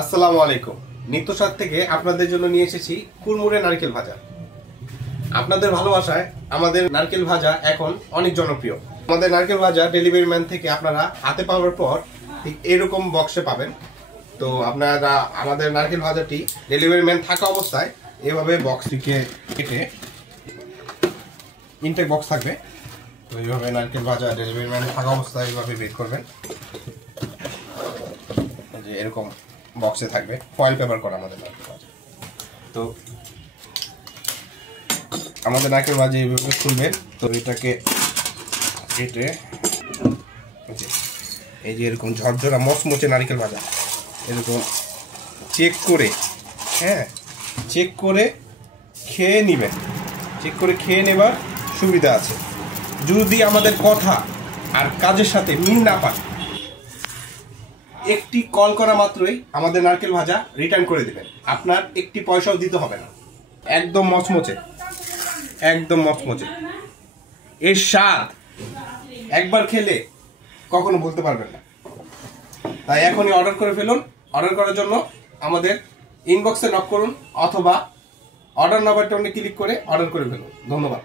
আসসালামু আলাইকুম। নিত্যস্বাদ থেকে আপনাদের জন্য নিয়ে এসেছি কুড়মুড়ে নারকেল ভাজা। আপনাদের ভালোবাসায় আমাদের নারকেল ভাজা এখন অনেক জনপ্রিয়। আমাদের নারকেল ভাজা ডেলিভারি ম্যান থেকে আপনারা হাতে পাওয়ার পর ঠিক এরকম বক্সে পাবেন। তো আপনারা আমাদের নারকেল ভাজাটি ডেলিভারি ম্যান থাকা অবস্থায় এভাবে বক্সটিকে কেটে ইনটেক বক্স থাকবে, তো এইভাবে নারকেল ভাজা ডেলিভারি ম্যান থাকা অবস্থায় এইভাবে বের করবেন। যে এরকম বক্সে থাকবে, ফয়েল পেপার করা আমাদের নারকেল ভাজা। তো আমাদের নারকেল ভাজা এইভাবে খুলবেন। তো এটাকে কেটে এই যে এরকম ঝরঝরা মচমচে নারকেল ভাজা এরকম চেক করে, চেক করে খেয়ে নেবেন। চেক করে খেয়ে নেবার সুবিধা আছে। যদি আমাদের কথা আর কাজের সাথে মিল না পায়, একটি কল করা মাত্রই আমাদের নারকেল ভাজা রিটার্ন করে দিবেন। আপনার একটি পয়সাও দিতে হবে না। একদম মচমচে, একদম মচমচে। এর স্বাদ একবার খেলে কখনো বলতে পারবেন না। তাই এখনই অর্ডার করে ফেলুন। অর্ডার করার জন্য আমাদের ইনবক্সে নক করুন অথবা অর্ডার নাও বাটনে ক্লিক করে অর্ডার করে ফেলুন। ধন্যবাদ।